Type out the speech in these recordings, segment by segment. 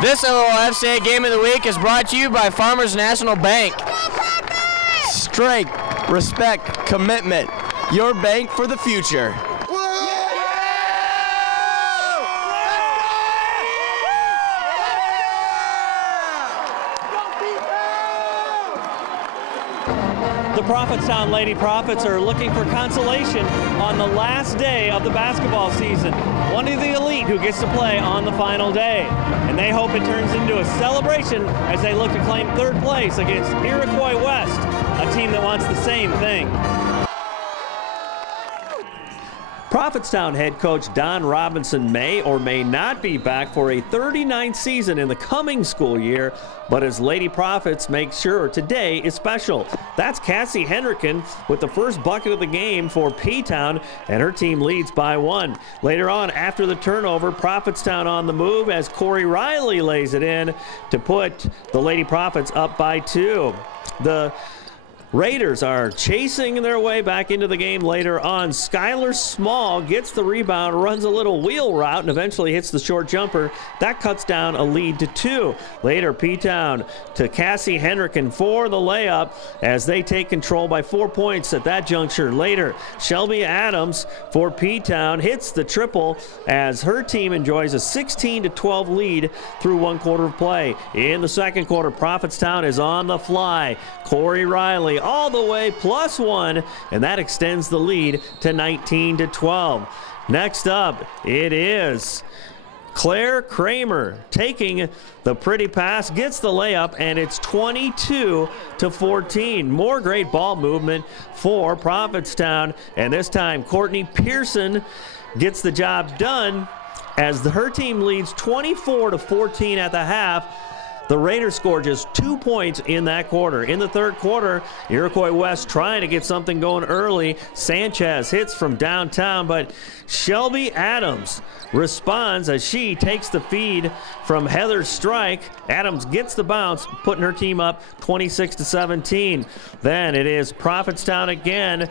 This ILLOWA FCA Game of the Week is brought to you by Farmers National Bank. Strength, respect, commitment. Your bank for the future. The Prophetstown Lady Prophets are looking for consolation on the last day of the basketball season. One of the elite who gets to play on the final day. And they hope it turns into a celebration as they look to claim third place against Iroquios West, a team that wants the same thing. Prophetstown head coach Don Robinson may or may not be back for a 39th season in the coming school year, but his Lady Prophets make sure today is special. That's Cassie Henriken with the first bucket of the game for P-Town, and her team leads by 1. Later on, after the turnover, Prophetstown on the move as Corey Riley lays it in to put the Lady Prophets up by 2. The Raiders are chasing their way back into the game later on. Skylar Small gets the rebound, runs a little wheel route, and eventually hits the short jumper. That cuts down a lead to 2. Later, P-Town to Cassie Henriken for the layup as they take control by 4 points at that juncture. Later, Shelby Adams for P-Town hits the triple as her team enjoys a 16-12 lead through 1 quarter of play. In the second quarter, Prophetstown is on the fly. Corey Riley all the way +1, and that extends the lead to 19-12. Next up, it is Claire Kramer taking the pretty pass, gets the layup, and it's 22-14. More great ball movement for Prophetstown, and this time Courtney Pearson gets the job done as her team leads 24-14 at the half. The Raiders score just 2 points in that quarter. In the third quarter, Iroquois West trying to get something going early. Sanchez hits from downtown, but Shelby Adams responds as she takes the feed from Heather Strike. Adams gets the bounce, putting her team up 26-17. Then it is Prophetstown again.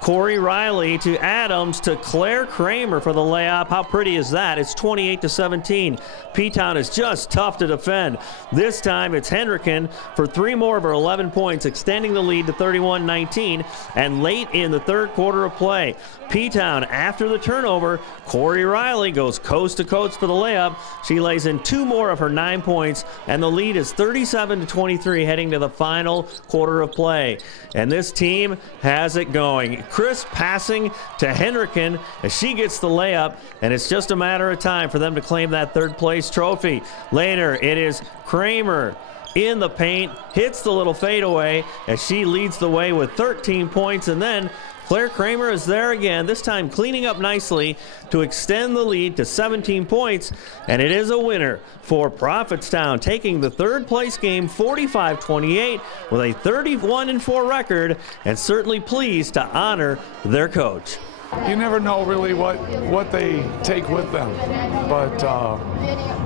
Corey Riley to Adams to Claire Kramer for the layup. How pretty is that? It's 28-17. P-Town is just tough to defend. This time it's Henriken for 3 more of her 11 points, extending the lead to 31-19. And late in the third quarter of play, P-Town, after the turnover, Corey Riley goes coast to coast for the layup. She lays in 2 more of her 9 points, and the lead is 37-23 heading to the final quarter of play. And this team has it going. Crisp passing to Henriken as she gets the layup, and it's just a matter of time for them to claim that third place trophy. Later, it is Kramer in the paint, hits the little fadeaway as she leads the way with 13 points, and then Claire Kramer is there again, this time cleaning up nicely to extend the lead to 17 points, and it is a winner for Prophetstown, taking the third place game 45-28 with a 31-4 record, and certainly pleased to honor their coach. You never know really what they take with them, but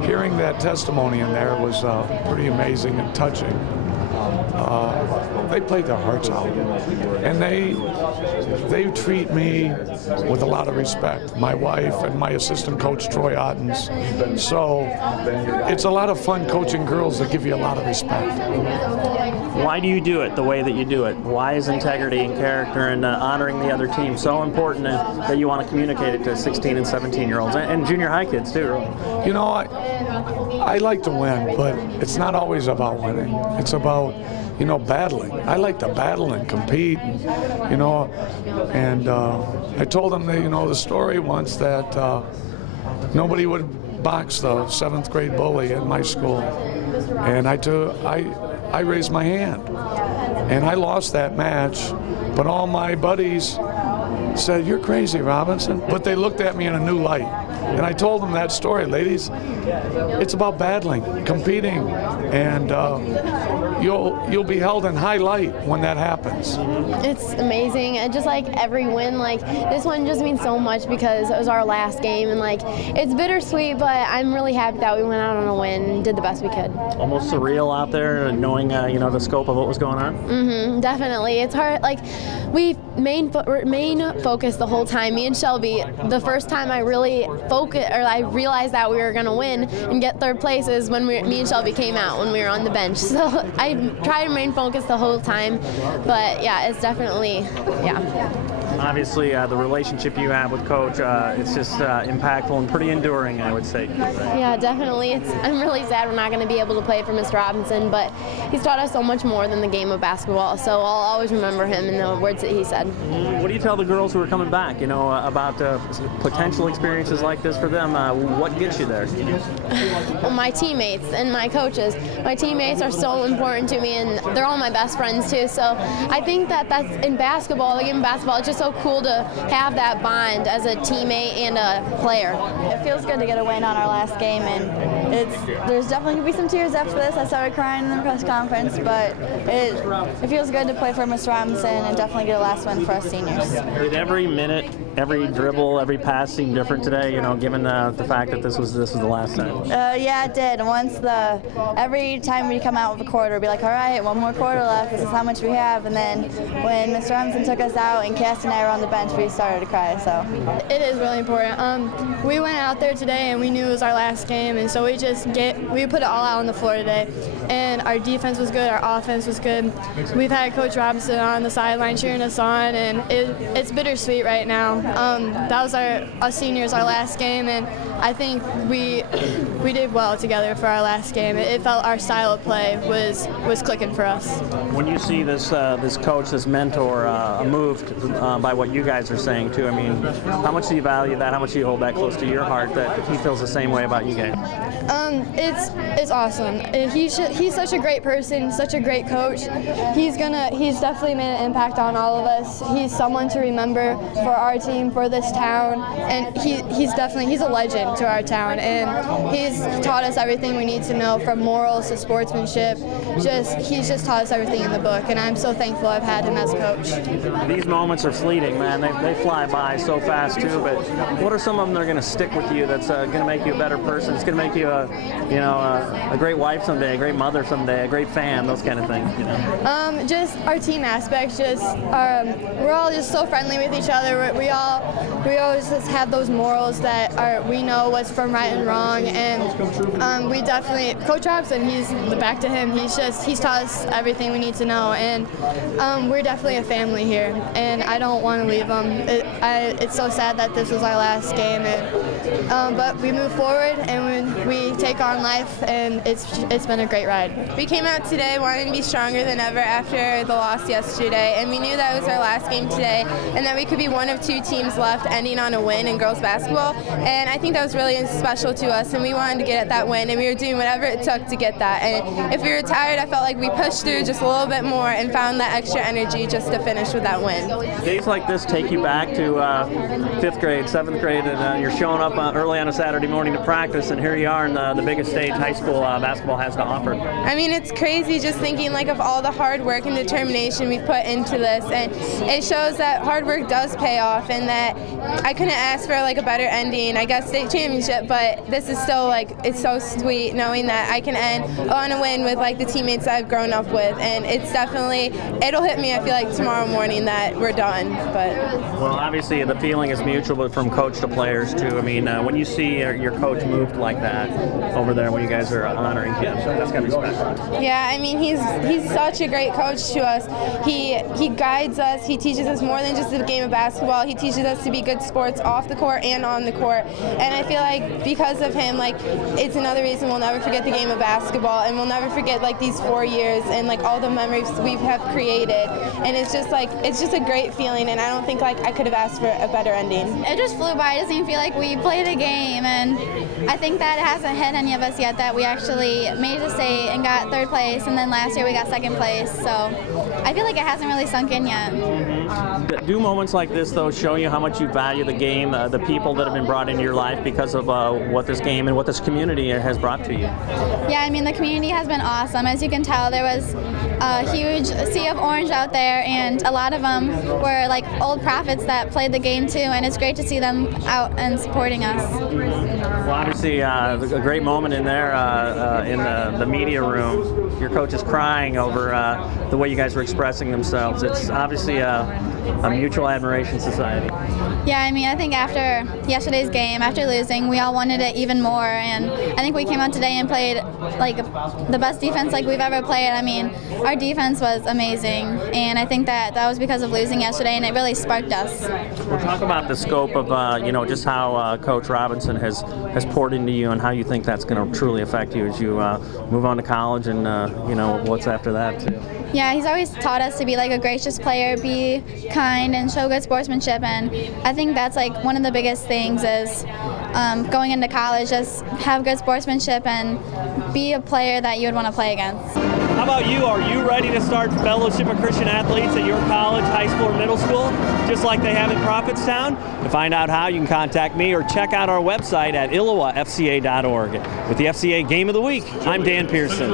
hearing that testimony in there was pretty amazing and touching. They played their hearts out, and they treat me with a lot of respect. My wife and my assistant coach, Troy Ottens. So it's a lot of fun coaching girls that give you a lot of respect. Why do you do it the way that you do it? Why is integrity and character and honoring the other team so important that you want to communicate it to 16 and 17-year-olds and junior high kids too, really? You know, I like to win, but it's not always about winning. It's about, you know, battling. I like to battle and compete, and, you know, and I told them, you know, the story once that nobody would box the 7th grade bully at my school, and I raised my hand, and I lost that match, but all my buddies said, "You're crazy, Robinson," but they looked at me in a new light. And I told them that story, ladies. It's about battling, competing, and you'll be held in high light when that happens. It's amazing, and just like every win, like this one just means so much because it was our last game, and like it's bittersweet, but I'm really happy that we went out on a win and did the best we could. Almost surreal out there, knowing you know, the scope of what was going on. Definitely, it's hard. Like we main focus the whole time. Me and Shelby, the first time I really I realized that we were going to win and get third place is when me and Shelby came out when we were on the bench. So I tried to remain focused the whole time, but yeah, it's definitely, yeah. Obviously, the relationship you have with Coach, it's just impactful and pretty enduring, I would say. Yeah, definitely. I'm really sad we're not going to be able to play for Mr. Robinson, but he's taught us so much more than the game of basketball, so I'll always remember him and the words that he said. What do you tell the girls who are coming back, you know, about potential experiences like this for them? What gets you there? Well, my teammates and my coaches. My teammates are so important to me, and they're all my best friends, too, so I think that's in basketball, the game of basketball, it's just so cool to have that bond as a teammate and a player. It feels good to get a win on our last game, and there's definitely going to be some tears after this. I started crying in the press conference, but it feels good to play for Mr. Robinson and definitely get a last win for us seniors. Did every minute, every dribble, every pass seem different today, you know, given the fact that this was the last time? Yeah, it did. Every time we come out with a quarter, we'd be like, all right, one more quarter left, this is how much we have, and then when Mr. Robinson took us out and Cass and I were on the bench, we started to cry. So it is really important. We went out there today and we knew it was our last game, and so we put it all out on the floor today. And our defense was good, our offense was good. We've had Coach Robinson on the sideline cheering us on, and it's bittersweet right now. That was us seniors, our last game, and I think we did well together for our last game. It felt our style of play was clicking for us. When you see this coach, this mentor moved by what you guys are saying too, I mean, how much do you value that? How much do you hold that close to your heart that he feels the same way about you guys? It's awesome. He's such a great person, such a great coach. He's definitely made an impact on all of us. He's someone to remember for our team, for this town, and he's a legend to our town, and he's taught us everything we need to know, from morals to sportsmanship. He's just taught us everything in the book, and I'm so thankful I've had him as coach. These moments are fleeting, man. They fly by so fast too, but what are some of them that are going to stick with you, that's going to make you a better person? It's going to make you a great wife someday, a great mother someday, a great fan, those kind of things, you know? Just our team aspects, we're all just so friendly with each other. We always just have those morals that we know what's from right and wrong, and we definitely, Coach Robinson, back to him, he's taught us everything we need to know, and we're definitely a family here, and I don't want to leave them. It's so sad that this was our last game, but we move forward and we take on life, and it's been a great ride. We came out today wanting to be stronger than ever after the loss yesterday, and we knew that was our last game today, and that we could be one of two teams left ending on a win in girls basketball, and I think that was really special to us, and we wanted to get at that win, and we were doing whatever it took to get that, and if we were tired, I felt like we pushed through just a little bit more and found that extra energy just to finish with that win. Days like this take you back to 5th grade, 7th grade, and you're showing up early on a Saturday morning to practice, and here you are in the biggest stage high school basketball has to offer. I mean, it's crazy just thinking like of all the hard work and determination we've put into this, and it shows that hard work does pay off, and that I couldn't ask for like a better ending, I guess state championship, but this is still like, it's so sweet knowing that I can end on a win with like the teammates I've grown up with, and it's definitely, it'll hit me, I feel like tomorrow morning that we're done. But well, obviously the feeling is mutual, but from coach to players too. I mean, when you see your coach moved like that over there when you guys are honoring him, so that's gotta be special. Yeah, I mean, he's such a great coach to us. He guides us, he teaches us more than just the game of basketball. He teaches us to be good sports off the court and on the court, and I feel like because of him, like, it's another reason we'll never forget the game of basketball, and we'll never forget like these 4 years and like all the memories we have created, and it's just a great feeling, and I don't think like I could have asked for a better ending. It just flew by. It doesn't even feel like we played a game, and I think that it hasn't hit any of us yet that we actually made it to state and got 3rd place, and then last year we got 2nd place, so I feel like it hasn't really sunk in yet. Do moments like this though show you how much you value the game, the people that have been brought into your life because of what this game and what this community has brought to you? Yeah, I mean, the community has been awesome. As you can tell, there was a huge sea of orange out there, and a lot of them were like old Prophets that played the game too, and it's great to see them out and supporting us. Well, obviously, a great moment in there in the media room. Your coach is crying over the way you guys were expressing themselves. It's obviously a mutual admiration society. Yeah, I mean, I think after yesterday's game, after losing, we all wanted it even more, and I think we came out today and played like the best defense like we've ever played. I mean, our defense was amazing, and I think that was because of losing yesterday, and it really sparked us. We'll talk about the scope of you know, just how Coach Robinson has poured into you, and how you think that's going to truly affect you as you move on to college, and you know, what's after that too. Yeah, he's always taught us to be like a gracious player, be kind, and show good sportsmanship, and I think that's like one of the biggest things is going into college, just have good sportsmanship and be a player that you would want to play against. How about you? Are you ready to start Fellowship of Christian Athletes at your college, high school, or middle school, just like they have in Prophetstown? To find out how, you can contact me or check out our website at illowafca.org. With the FCA Game of the Week, I'm Dan Pearson.